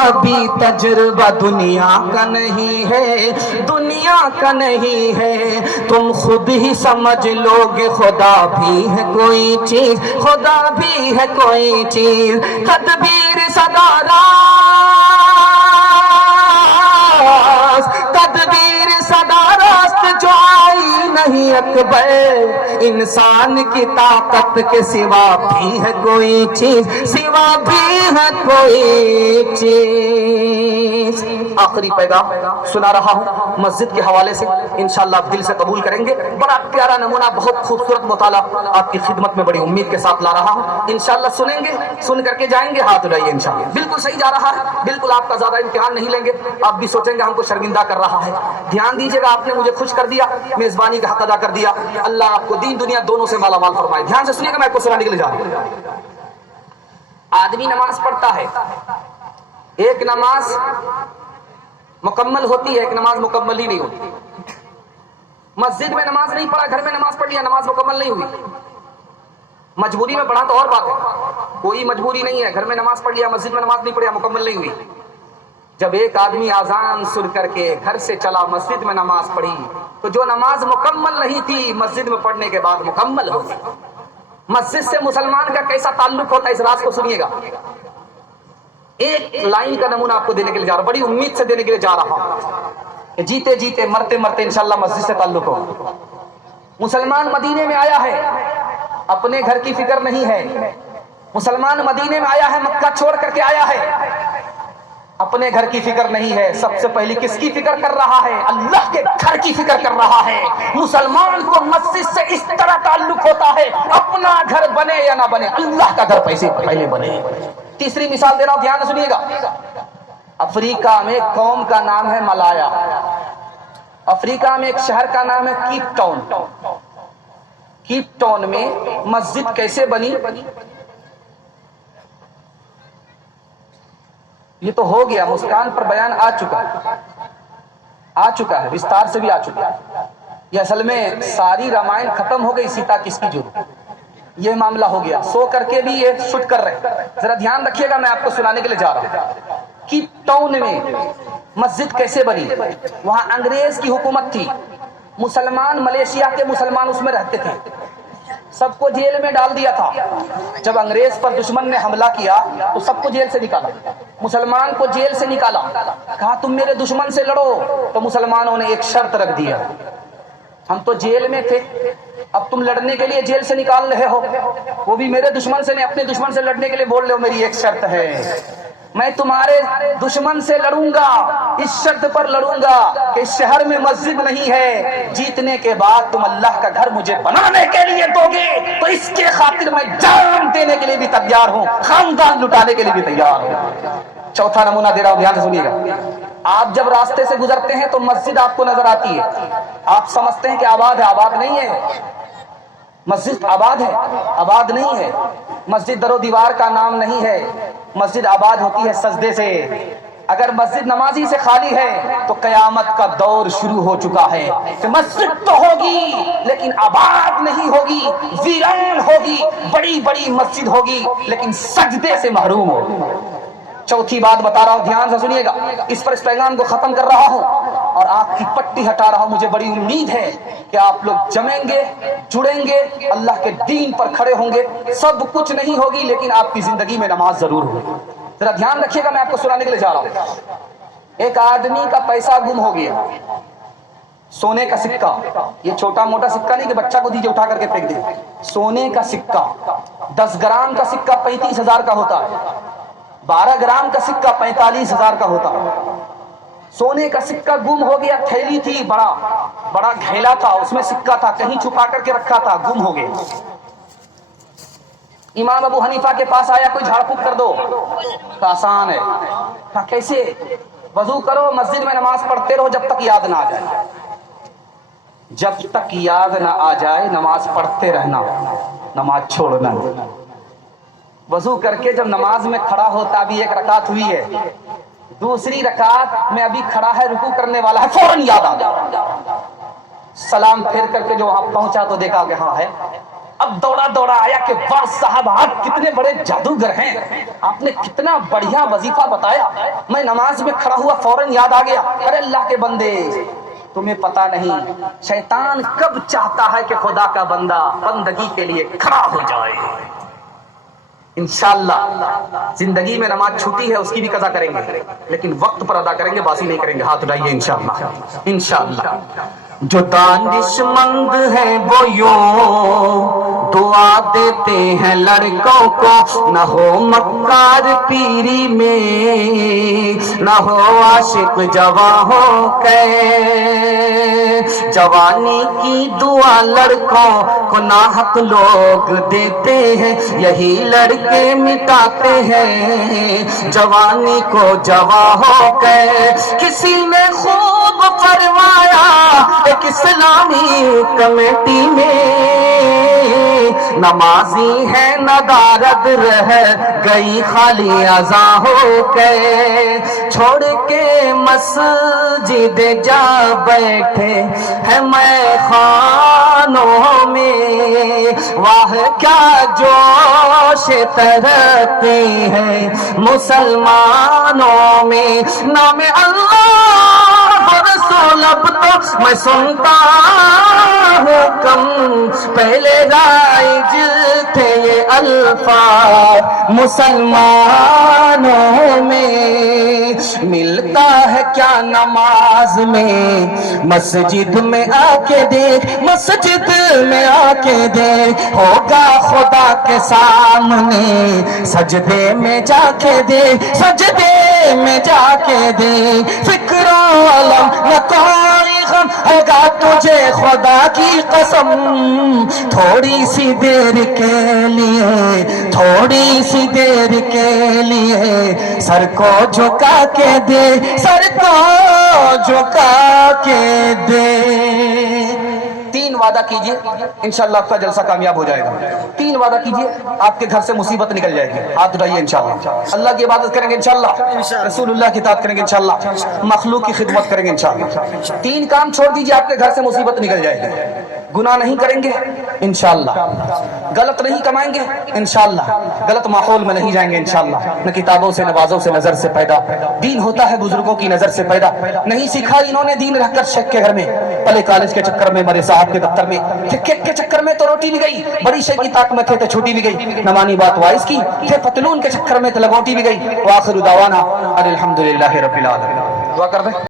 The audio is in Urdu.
ابھی تجربہ دنیا کا نہیں ہے، دنیا کا نہیں ہے، تم خود ہی سمجھ لو گے خدا بھی ہے کوئی چیز، خدا بھی ہے کوئی چیز۔ تدبیر صدا راست، تدبیر صدا راست جو آئی نہیں اکبر، انسان کی طاقت کے سوا بھی ہے کوئی چیز، سوا بھی ہے کوئی چیز۔ آخری پیغام سنا رہا ہوں مسجد کے حوالے سے، انشاءاللہ آپ دل سے قبول کریں گے۔ بڑا پیارا نمونہ، بہت خوبصورت مطالعہ آپ کی خدمت میں بڑی امید کے ساتھ لا رہا ہوں، انشاءاللہ سنیں گے، سن کر کے جائیں گے، ہاتھ اٹھائیے انشاءاللہ۔ بالکل صحیح جا رہا ہے، بالکل آپ کا زیادہ امتحان نہیں لیں گے، آپ بھی سوچیں گے ہم کو شرمندہ کر رہا ہے۔ دھیان دیجیے گا، آپ نے مجھے خوش کر دیا، میزبانی کا حق ادا کر دیا، اللہ آپ کو دین دنیا دونوں سے مالا مال فرمائے۔ دھیان سے سنیے گا، میں آپ کو سنانے کے لیے جا رہا ہوں۔ آدمی نماز پڑھتا ہے، ایک نماز مکمل ہوتی ہے، ایک نماز مکمل ہی نہیں ہوتی۔ مسجد میں نماز نہیں پڑھا، گھر میں نماز پڑھ لیا، نماز مکمل نہیں ہوئی۔ مجبوری میں پڑھا تو اور بات ہے، کوئی مجبوری نہیں ہے، گھر میں نماز پڑھ لیا، مسجد میں نماز نہیں پڑھیا، مکمل نہیں ہوئی۔ جب ایک آدمی اذان سن کر کے گھر سے چلا، مسجد میں نماز پڑھی، تو جو نماز مکمل نہیں تھی مسجد میں پڑھنے کے بعد مکمل ہو گئی۔ مسجد سے مسلمان کا کیسا تعلق ہوتا ہے، اس راز کو سنیے گا۔ ایک لائن کا نمونہ آپ کو دینے کے لیے جا رہا ہوں، بڑی امید سے دینے کے لیے جا رہا ہوں کہ جیتے جیتے مرتے مرتے انشاءاللہ مسجد سے تعلق ہو۔ مسلمان مدینے میں آیا ہے، اپنے گھر کی فکر نہیں ہے۔ مسلمان مدینے میں آیا ہے، مکہ چھوڑ کر کے آیا ہے، اپنے گھر کی فکر نہیں ہے۔ سب سے پہلی کس کی فکر کر رہا ہے؟ اللہ کے گھر کی فکر کر رہا ہے۔ مسلمان کو مسجد سے اس طرح تعلق ہوتا ہے، اپنا گھر بنے یا نہ بنے، اللہ کا گھر پہلے بنے۔ تیسری مثال دے رہا ہوں، دھیان سے سنیے گا۔ افریقہ میں ایک قوم کا نام ہے ملایا، افریقہ میں ایک شہر کا نام ہے کیپ ٹاؤن۔ کیپ ٹاؤن میں مسجد کیسے بنی؟ یہ تو ہو گیا، مسکان پر بیان آ چکا ہے، وستار سے بھی آ چکا ہے۔ یہ اصل میں ساری رامائن ختم ہو گئی، سیتا کس کی جو، یہ معاملہ ہو گیا۔ سو کر کے بھی یہ شوٹ کر رہے، ذرا دھیان رکھیے گا، میں آپ کو سنانے کے لیے جا رہا ہوں۔ کیپ ٹاؤن میں مسجد کیسے بنی؟ وہاں انگریز کی حکومت تھی، مسلمان، ملیشیا کے مسلمان اس میں رہتے تھے، سب کو جیل میں ڈال دیا تھا۔ جب انگریز پر دشمن نے حملہ کیا تو سب کو جیل سے نکالا، مسلمان کو جیل سے نکالا، کہا تم میرے دشمن سے لڑو، تو مسلمانوں نے ایک شرط رکھ دیا، ہم تو جیل میں تھے، اب تم لڑنے کے لیے جیل سے نکال رہے ہو، وہ بھی میرے دشمن سے نہیں، اپنے دشمن سے لڑنے کے لیے بول رہے ہو، میری ایک شرط ہے، میں تمہارے دشمن سے لڑوں گا، اس شرط پر لڑوں گا کہ شہر میں مسجد نہیں ہے، جیتنے کے بعد تم اللہ کا گھر مجھے بنانے کے لیے دو گے تو اس کے خاطر میں جان دینے کے لیے بھی تیار ہوں، خاندان لٹانے کے لیے بھی تیار ہوں۔ چوتھا نمونہ دے رہا ہوں، دھیان سے سنیے گا۔ آپ جب راستے سے گزرتے ہیں تو مسجد آپ کو نظر آتی ہے، آپ سمجھتے ہیں کہ آباد ہے، آباد نہیں ہے، مسجد آباد ہے، آباد نہیں ہے۔ مسجد در و دیوار کا نام نہیں ہے، مسجد آباد ہوتی ہے سجدے سے۔ اگر مسجد نمازی سے خالی ہے تو قیامت کا دور شروع ہو چکا ہے کہ مسجد تو ہوگی لیکن آباد نہیں ہوگی، ویران ہوگی، بڑی بڑی مسجد ہوگی لیکن سجدے سے محروم ہوگی۔ چوتھی بات بتا رہا ہوں، دھیان سے سنیے گا، اس پر اس پیغام کو ختم کر رہا ہوں اور آپ کی پٹی ہٹا رہا ہوں۔ مجھے بڑی امید ہے کہ آپ لوگ جمیں گے، جڑیں گے، اللہ کے دین پر کھڑے ہوں گے۔ سب کچھ نہیں ہوگی لیکن آپ کی زندگی میں نماز ضرور ہوگی۔ ذرا دھیان رکھیے گا، میں آپ کو سنانے کے لیے جا رہا ہوں۔ ایک آدمی کا پیسہ گم ہو گیا، سونے کا سکہ، یہ چھوٹا موٹا سکہ نہیں کہ بچہ کو دیجیے اٹھا کر کے پھینک دے، سونے کا سکہ، 10 گرام کا سکہ 35,000 کا ہوتا ہے، 12 گرام کا سکہ 45,000 کا ہوتا ہے۔ سونے کا سکہ گم ہو گیا، تھیلی تھی، بڑا گھیلا تھا، اس میں سکہ تھا، کہیں چھپا کر کے رکھا تھا، گم ہو گیا۔ امام ابو حنیفہ کے پاس آیا، کوئی جھاڑ پھونک کر دو، تو آسان ہے، کہا کیسے؟ وضو کرو، مسجد میں نماز پڑھتے رہو جب تک یاد نہ آ جائے، جب تک یاد نہ آ جائے نماز پڑھتے رہنا، نماز چھوڑنا۔ وضو کر کے جب نماز میں کھڑا ہوتا، ابھی ایک رکعت ہوئی ہے، دوسری رکعت میں ابھی کھڑا ہے، رکوع کرنے والا ہے، فوراً یاد آ گیا، سلام پھیر کر کے جو وہاں پہنچا تو دیکھا کہ ہاں ہے، اب دوڑا دوڑا آیا کہ واہ صاحب آپ کتنے بڑے جادوگر ہیں، آپ نے کتنا بڑھیا وظیفہ بتایا، میں نماز میں کھڑا ہوا فوراً یاد آ گیا، ارے اللہ کے بندے تمہیں پتا نہیں شیطان کب چاہتا ہے کہ خدا کا بندہ بندگی کے لیے کھڑا ہو جائے۔ انشاءاللہ زندگی میں نماز چھوٹی ہے اس کی بھی قضا کریں گے، لیکن وقت پر ادا کریں گے، باسی نہیں کریں گے۔ ہاتھ اٹھائیے انشاءاللہ انشاءاللہ۔ جو دانش مند ہے وہ یوں دعا دیتے ہیں لڑکوں کو، نہ ہو مکار پیری میں، نہ ہو عاشق جواں کے، جوانی کی دعا لڑکوں کو ناحق لوگ دیتے ہیں، یہی لڑکے مٹاتے ہیں جوانی کو جواں ہو کے۔ کسی نے خوب فرمایا ایک اسلامی کمیٹی میں، نمازی ہے ندارد رہ گئی خالی اذاں ہو کے، چھوڑ کے مسجد جا بیٹھے ہے میں خانوں میں، واہ کیا جوش ترقی ہے مسلمانوں میں، نام اللہ رسول اب تو میں سنتا ہوں کم، پہلے رائج تھے یہ الفاظ مسلمانوں میں، ملتا ہے کیا نماز میں، مسجد میں آ کے دیکھ، مسجد میں آ کے دیکھ، ہوگا خدا کے سامنے سجدے میں جا کے دیکھ، سجدے میں جا کے دیکھ، فکر و علم نہ کوئی غم ہوگا تجھے خدا کی قسم، تھوڑی سی دیر کے لیے، تھوڑی سی دیر کے لیے سر کو جھکا کے دے، سر کو جھکا کے دے۔ تین وعدہ کیجئے انشاءاللہ آپ کا جلسہ کامیاب ہو جائے گا۔ تین وعدہ کیجئے آپ کے گھر سے مصیبت نکل جائے گی۔ ہاتھ اٹھائیے انشاءاللہ۔ اللہ کی عبادت کریں گے انشاءاللہ، رسول اللہ کی اطاعت کریں گے انشاءاللہ، مخلوق کی خدمت کریں گے انشاءاللہ۔ تین کام چھوڑ دیجئے آپ کے گھر سے مصیبت نکل جائے گی۔ گناہ نہیں کریں گے انشاءاللہ، غلط نہیں کمائیں گے انشاءاللہ، غلط ماحول میں نہیں جائیں گے انشاءاللہ، نہ کتابوں سے نوازوں سے نظر سے پیدا، دین ہوتا ہے بزرگوں کی نظر سے پیدا، نہیں سیکھا انہوں نے دین رہ کر شیخ کے گھر میں، پلے کالج کے چکر میں، مرے صاحب کے دفتر میں، کیک کے چکر میں تو روٹی بھی گئی، بڑی شے کی طاق میں تھے تو چھوٹی بھی گئی، نہ مانی بات وائس کی، تھے پتلون کے چکر میں تو لگوٹی بھی گئی، وآخر دعوانا الحمدللہ رب العالمین۔ دعا کر دیں۔